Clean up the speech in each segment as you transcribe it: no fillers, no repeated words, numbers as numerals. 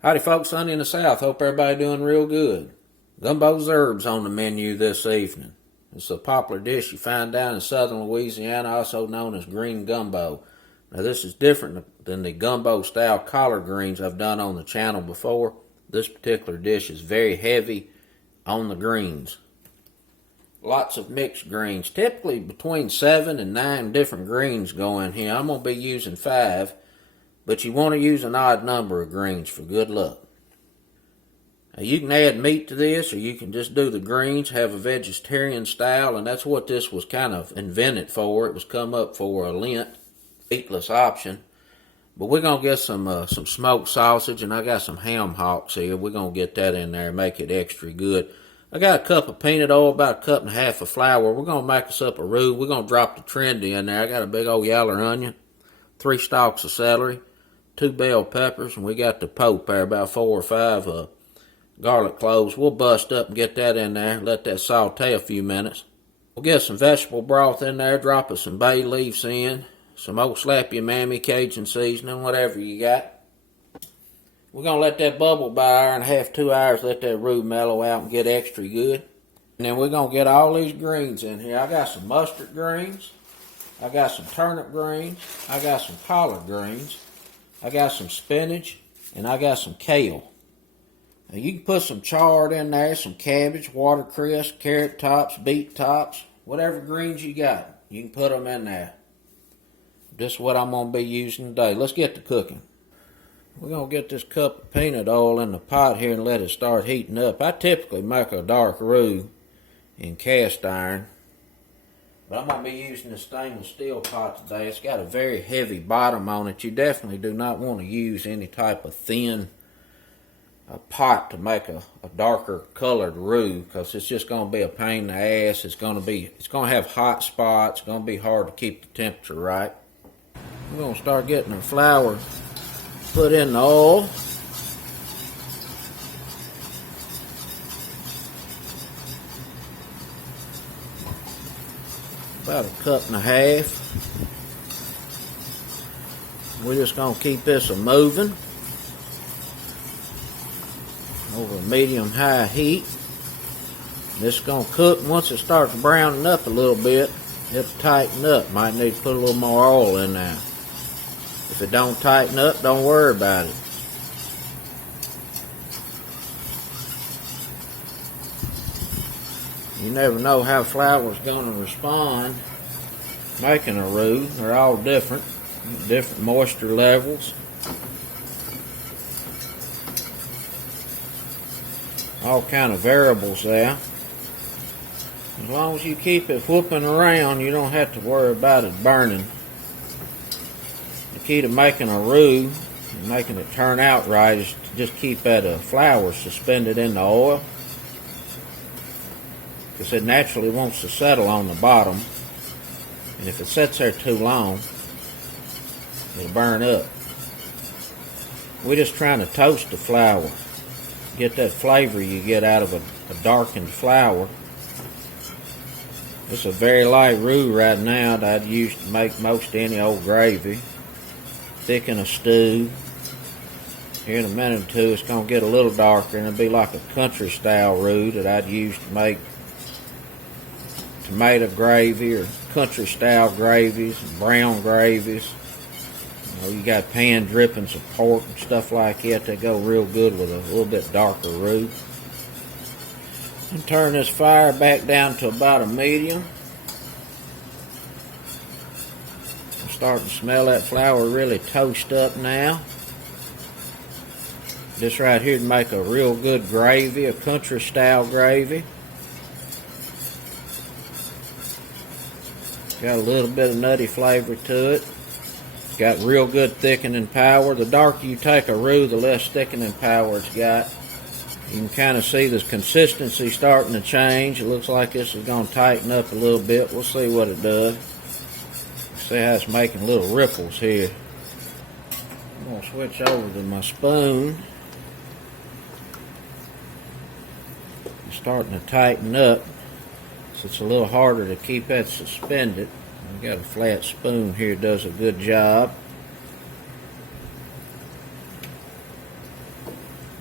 Howdy folks, Sunny in the South. Hope everybody doing real good. Gumbo's herbs on the menu this evening. It's a popular dish you find down in southern Louisiana, also known as green gumbo. Now this is different than the gumbo style collard greens I've done on the channel before. This particular dish is very heavy on the greens. Lots of mixed greens, typically between 7 and 9 different greens go in here. I'm going to be using 5. But you want to use an odd number of greens for good luck. Now you can add meat to this, or you can just do the greens, have a vegetarian style, and that's what this was kind of invented for. It was come up for a Lent meatless option. But we're going to get some smoked sausage, and I got some ham hocks here. We're going to get that in there and make it extra good. I got a cup of peanut oil, about a cup and a half of flour. We're going to make us up a roux. We're going to drop the trinity in there. I got a big old yellow onion, 3 stalks of celery, 2 bell peppers, and we got the pope there, about 4 or 5 garlic cloves. We'll bust up and get that in there, let that saute a few minutes. We'll get some vegetable broth in there, drop us some bay leaves in, some old slappy mammy Cajun seasoning, whatever you got. We're going to let that bubble by 1.5 to 2 hours, let that roux mellow out and get extra good. And then we're going to get all these greens in here. I got some mustard greens, I got some turnip greens, I got some collard greens, I got some spinach, and I got some kale. Now you can put some chard in there, some cabbage, watercress, carrot tops, beet tops, whatever greens you got. You can put them in there. This is what I'm going to be using today. Let's get to cooking. We're going to get this cup of peanut oil in the pot here and let it start heating up. I typically make a dark roux in cast iron, but I'm going to be using this stainless steel pot today. It's got a very heavy bottom on it. You definitely do not want to use any type of thin pot to make a darker colored roux, because it's just going to be a pain in the ass. It's going to have hot spots. It's going to be hard to keep the temperature right. We're going to start getting our flour put in the oil. About 1.5 cups. We're just going to keep this a-moving over medium-high heat. This is going to cook. Once it starts browning up a little bit, it'll tighten up. Might need to put a little more oil in there. If it don't tighten up, don't worry about it. You never know how flour's going to respond making a roux. They're all different moisture levels. All kind of variables there. As long as you keep it whooping around, you don't have to worry about it burning. The key to making a roux and making it turn out right is to just keep that flour suspended in the oil, because it naturally wants to settle on the bottom, and if it sits there too long, it'll burn up. We're just trying to toast the flour, get that flavor you get out of a darkened flour. It's a very light roux right now that I'd use to make most any old gravy. Thicken a stew. Here in a minute or two, it's going to get a little darker, and it'll be like a country style roux that I'd use to make tomato gravy or country style gravies and brown gravies. You got pan drippings of pork and stuff like that. They go real good with a little bit darker roux. And turn this fire back down to about a medium. I'm starting to smell that flour really toast up now. This right here to make a real good gravy, a country style gravy. Got a little bit of nutty flavor to it. Got real good thickening power. The darker you take a roux, the less thickening power it's got. You can kind of see the consistency starting to change. It looks like this is going to tighten up a little bit. We'll see what it does. See how it's making little ripples here. I'm going to switch over to my spoon. It's starting to tighten up, so it's a little harder to keep that suspended. I've got a flat spoon here, does a good job.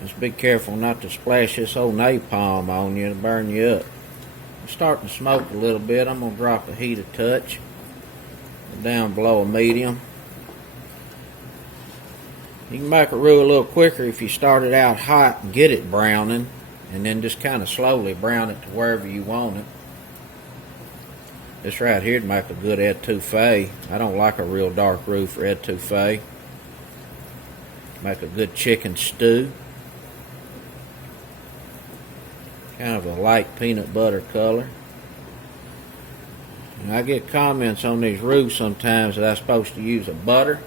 Just be careful not to splash this old napalm on you to burn you up. It's starting to smoke a little bit. I'm going to drop the heat a touch down below a medium. You can make a roux a little quicker if you start it out hot and get it browning, and then just kind of slowly brown it to wherever you want it. This right here would make a good etouffee. I don't like a real dark roux for etouffee. Make a good chicken stew. Kind of a light peanut butter color. And I get comments on these roux sometimes that I'm supposed to use a butter.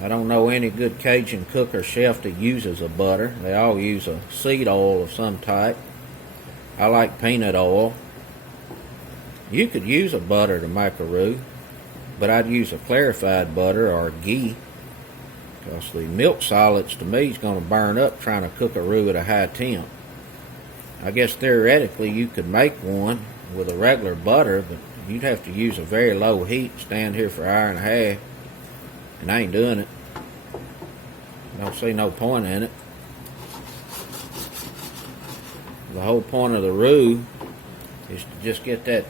I don't know any good Cajun cook or chef that uses a butter. They all use a seed oil of some type. I like peanut oil. You could use a butter to make a roux, but I'd use a clarified butter or ghee, because the milk solids to me is going to burn up trying to cook a roux at a high temp. I guess theoretically you could make one with a regular butter, but you'd have to use a very low heat, stand here for an hour and a half, and I ain't doing it. Don't see no point in it. The whole point of the roux is to just get that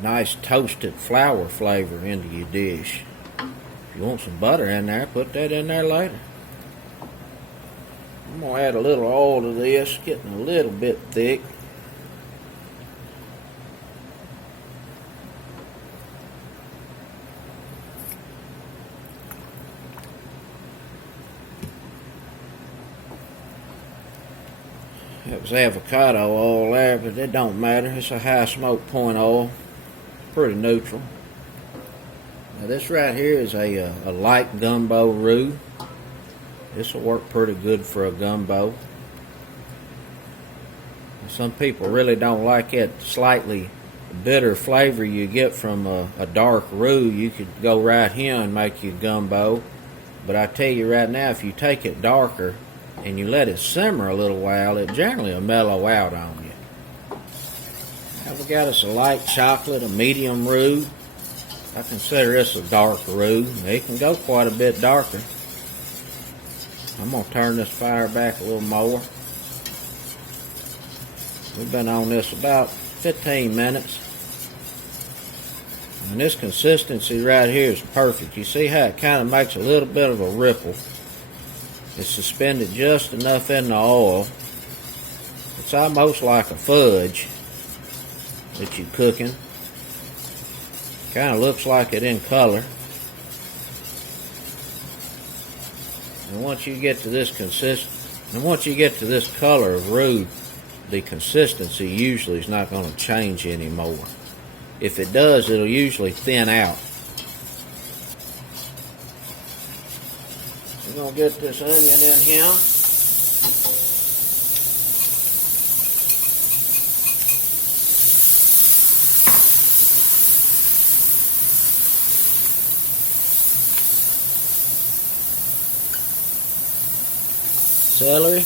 nice toasted flour flavor into your dish. If you want some butter in there, put that in there later. I'm going to add a little oil to this, getting a little bit thick. That was avocado oil there, but it don't matter. It's a high smoke point oil. Pretty neutral. Now this right here is a light gumbo roux. This will work pretty good for a gumbo. Some people really don't like that slightly bitter flavor you get from a dark roux. You could go right here and make you gumbo. But I tell you right now, if you take it darker and you let it simmer a little while, it generally will mellow out on you. Now we got us a light chocolate, a medium roux. I consider this a dark roux. It can go quite a bit darker. I'm going to turn this fire back a little more. We've been on this about 15 minutes. And this consistency right here is perfect. You see how it kind of makes a little bit of a ripple. It's suspended just enough in the oil. It's almost like a fudge that you're cooking. Kind of looks like it in color. And once you get to this color of roux, the consistency usually is not going to change anymore. If it does, it'll usually thin out. We're going to get this onion in here. Celery.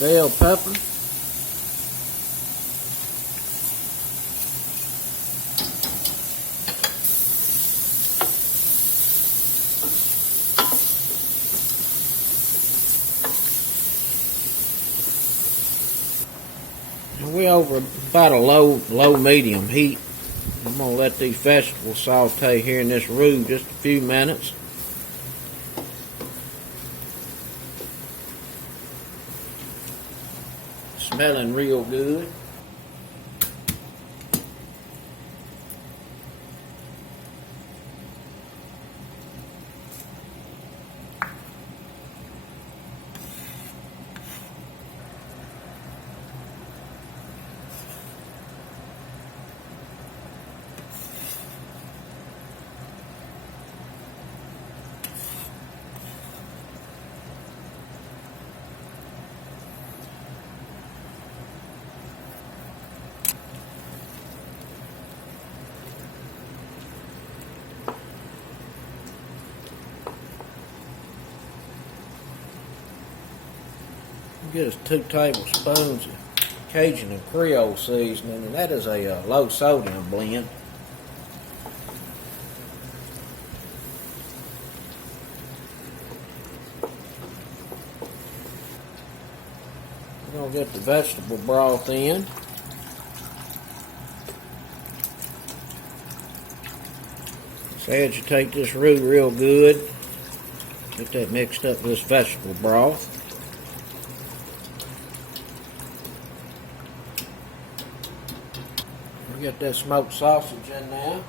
Bell pepper. We're over about a low medium heat. I'm going to let these vegetables saute here in this roux just a few minutes. Smelling real good. Get us 2 tablespoons of Cajun and Creole seasoning, and that is a low sodium blend. We're going to get the vegetable broth in. So agitate this roux real good. Get that mixed up with this vegetable broth. We'll get that smoked sausage in now.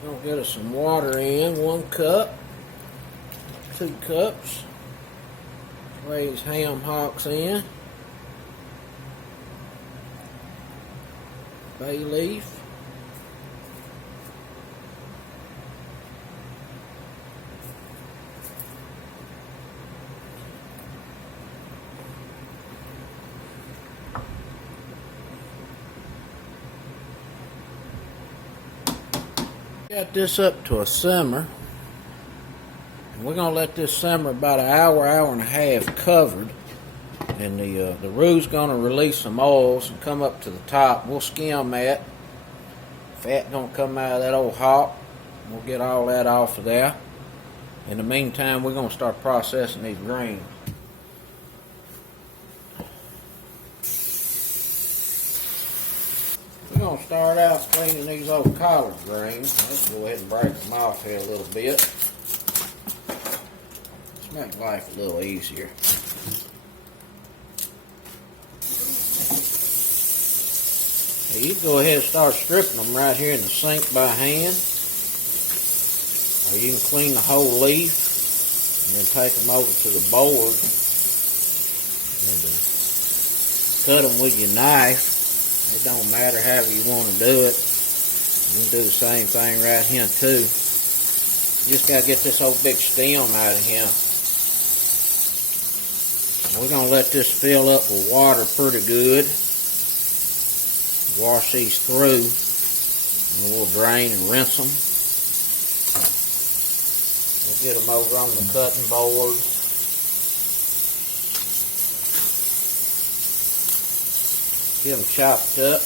We're going to get us some water in, 1 cup, 2 cups. Lay these ham hocks in. Bay leaf. Got this up to a simmer. We're going to let this simmer about an hour, hour and a half covered. And the roux is going to release some oils and come up to the top. We'll skim that. Fat going to come out of that old hock. We'll get all that off of there. In the meantime, we're going to start processing these greens. We're going to start out cleaning these old collard greens. Let's go ahead and break them off here a little bit. Let's make life a little easier. Now you go ahead and start stripping them right here in the sink by hand. Or you can clean the whole leaf and then take them over to the board and cut them with your knife. It don't matter however you want to do it. You can do the same thing right here too. You just got to get this whole big stem out of here. We're going to let this fill up with water pretty good. Wash these through. And we'll drain and rinse them. We'll get them over on the cutting board. Get them chopped up.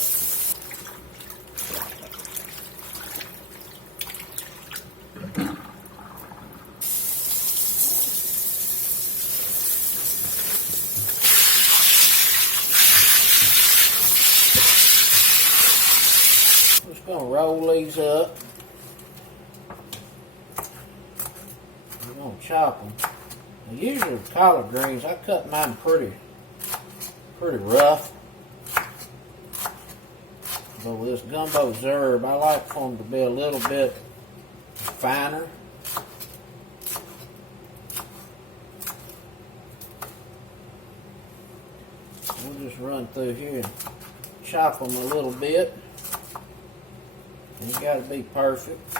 Just going to roll these up. We're going to chop them. Now, usually with collard greens, I cut mine pretty rough. But with this gumbo herb, I like for them to be a little bit finer. We'll just run through here and chop them a little bit. And you got to be perfect.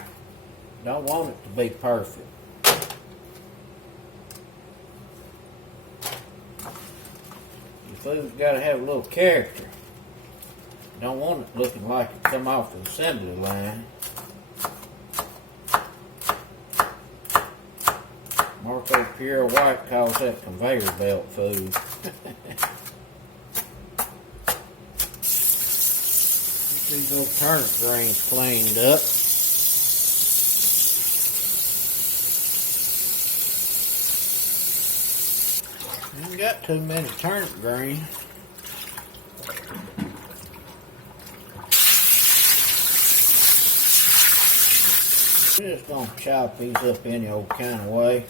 Don't want it to be perfect. Your food's got to have a little character. Don't want it looking like it come off the assembly line. Marco Pierre White calls that conveyor belt food. Get these old turnip greens cleaned up. I ain't got too many turnip greens. We're just going to chop these up any old kind of way.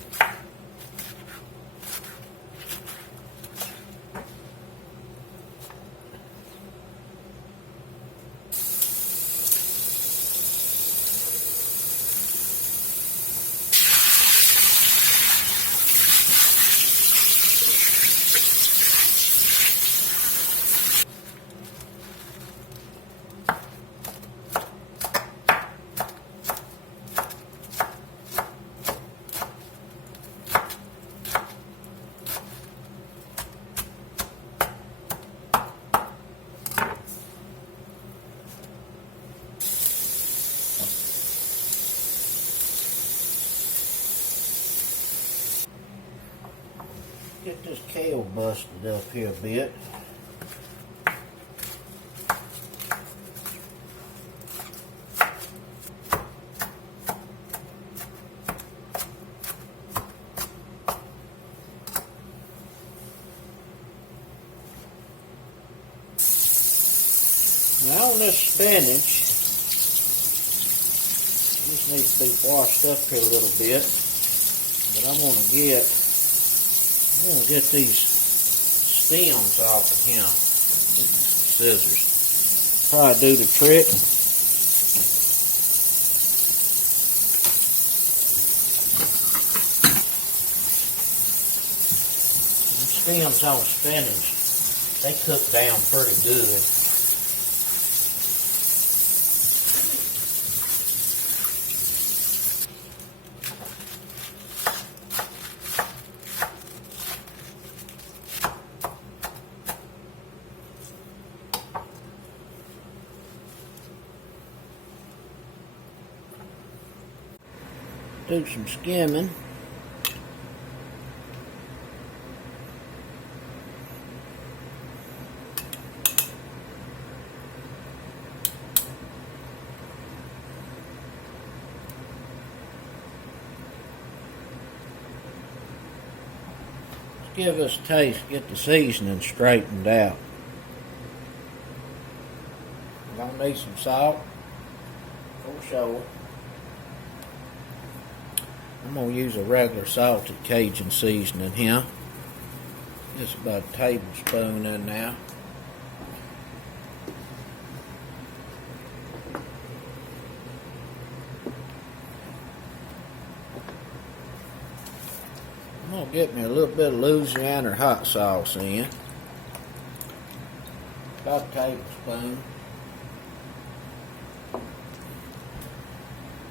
Get this kale busted up here a bit. Now on this spinach, this needs to be washed up here a little bit, but I'm gonna get these stems off of him. Some scissors. Probably do the trick. The stems on spinach, they cook down pretty good. Do some skimming. Let's give us a taste, get the seasoning straightened out. Gonna need some salt, for sure. I'm going to use a regular salted Cajun seasoning here. Just about a tablespoon in there. I'm going to get me a little bit of Louisiana hot sauce in. About a tablespoon.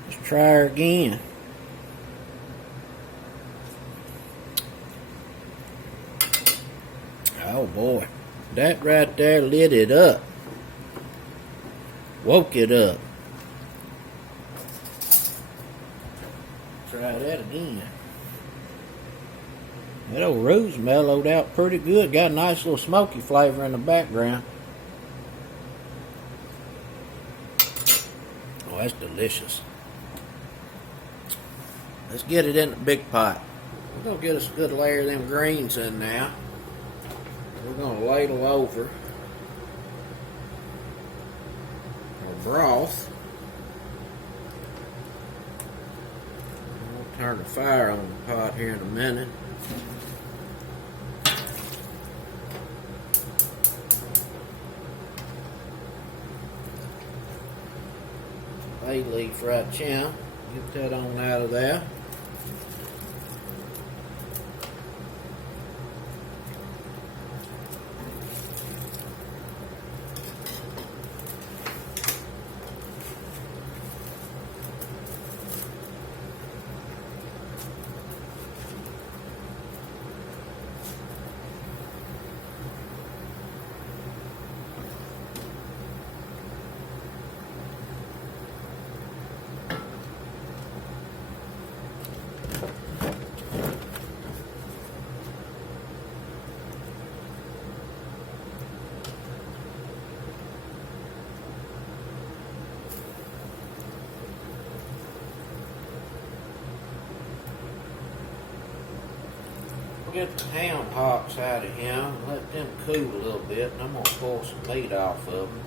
Let's try her again. Oh boy, that right there lit it up. Woke it up. Try that again. That old roux mellowed out pretty good. Got a nice little smoky flavor in the background. Oh, that's delicious. Let's get it in the big pot. We're going to get us a good layer of them greens in now. We're going to ladle over our broth. We'll turn the fire on the pot here in a minute. Bay leaf right now. Get that on out of there. Get the ham hocks out of him, let them cool a little bit, and I'm going to pull some meat off of them.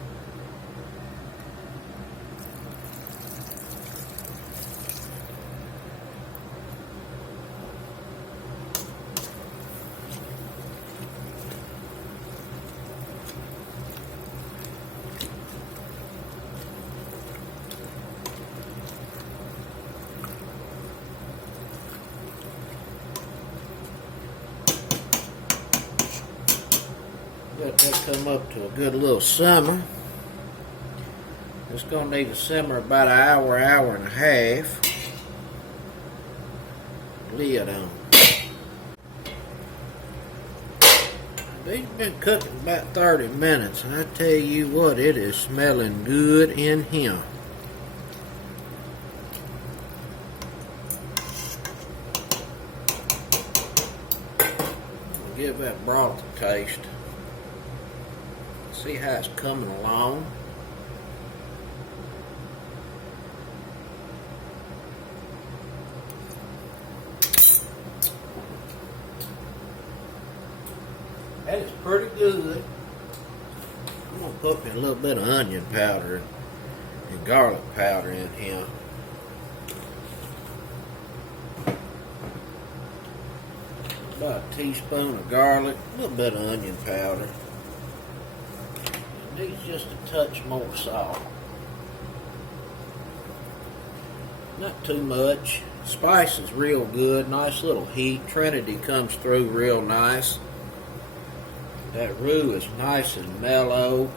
Let that come up to a good little simmer. It's going to need to simmer about an hour, hour and a half. Lid on. These been cooking about 30 minutes, and I tell you what, it is smelling good in here. give that broth a taste. See how it's coming along. That is pretty good. I'm going to put me a little bit of onion powder and garlic powder in here. About a teaspoon of garlic, a little bit of onion powder. It needs just a touch more salt. Not too much. Spice is real good, nice little heat. Trinity comes through real nice. That roux is nice and mellow.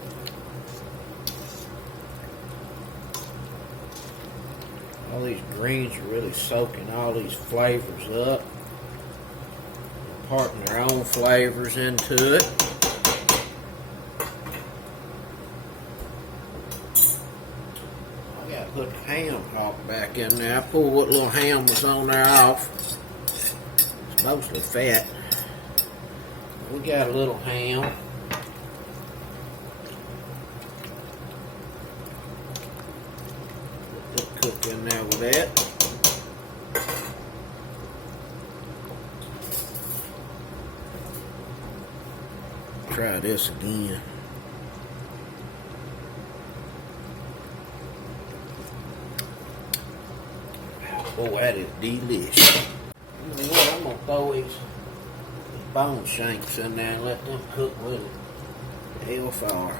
All these greens are really soaking all these flavors up. Imparting their own flavors into it. I gotta put the ham hock back in there. I pulled what little ham was on there off. It's mostly fat. We got a little ham. Put that cook in there with that. Try this again. Oh, that is delicious. You know what? I'm gonna throw these bone shanks in there and let them cook with it. Hellfire.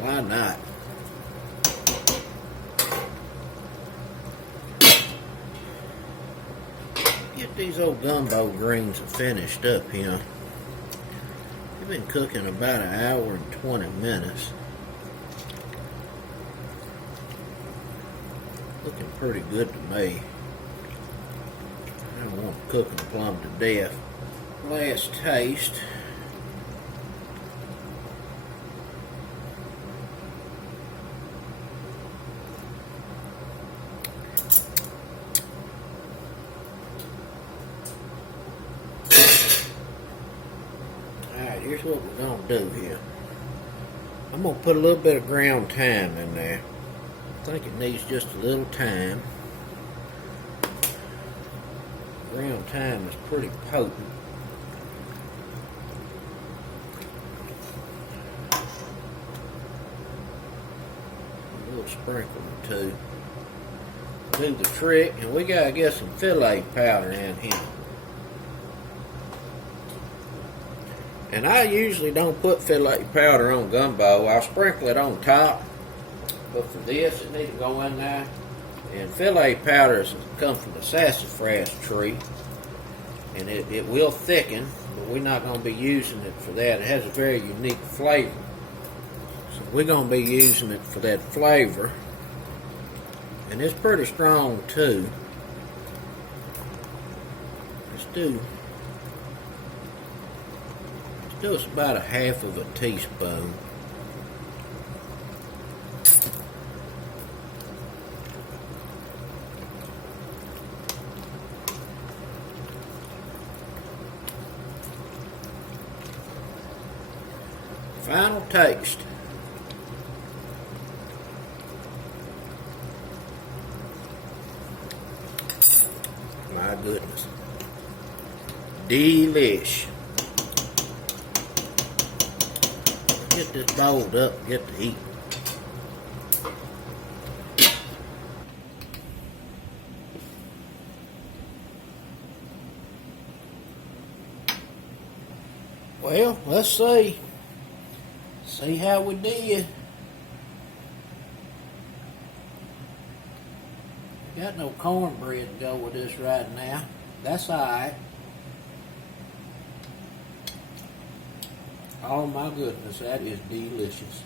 Why not? Get these old gumbo greens finished up here. They've been cooking about an hour and 20 minutes. Looking pretty good to me. I don't want to cook them plumb to death. Last taste. Alright, here's what we're going to do here. I'm going to put a little bit of ground thyme in there. I think it needs just a little thyme. Ground thyme is pretty potent. Sprinkle or two. Do the trick, and we gotta get some filet powder in here. And I usually don't put filet powder on gumbo. I'll sprinkle it on top, but for this it needs to go in there. And filet powder comes from the sassafras tree, and it will thicken, but we're not going to be using it for that. It has a very unique flavor. So we're going to be using it for that flavor. And it's pretty strong too. Let's do us about a half of a teaspoon. Final taste. My goodness. Delish. Get this bowled up and get to eat. Well, let's see. See how we did. Got no cornbread to go with this right now. That's alright. Oh my goodness, that is delicious.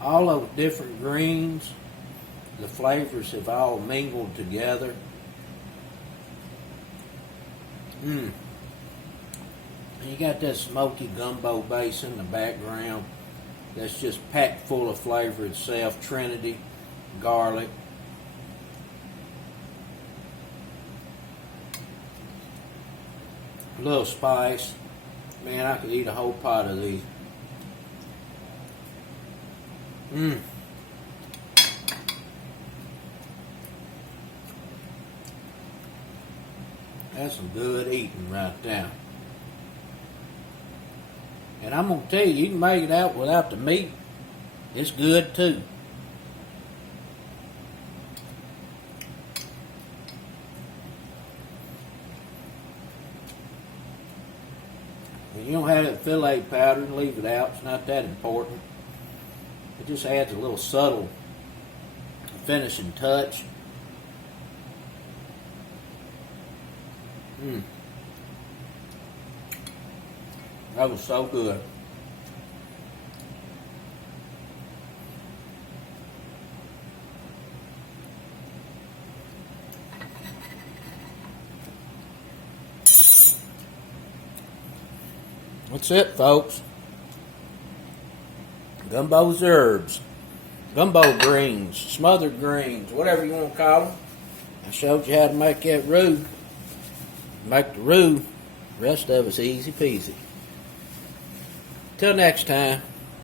All of the different greens, the flavors have all mingled together. And you got that smoky gumbo base in the background that's just packed full of flavor itself. Trinity, garlic. A little spice. Man, I could eat a whole pot of these. Mmm. That's some good eating right there. And I'm going to tell you, you can make it out without the meat. It's good too. And you don't have that filet powder, leave it out. It's not that important. It just adds a little subtle finishing touch. Mmm. That was so good. That's it, folks. Gumbo's herbs. Gumbo greens, smothered greens, whatever you want to call them. I showed you how to make that roux. Make the roux. The rest of it's easy peasy. Till next time.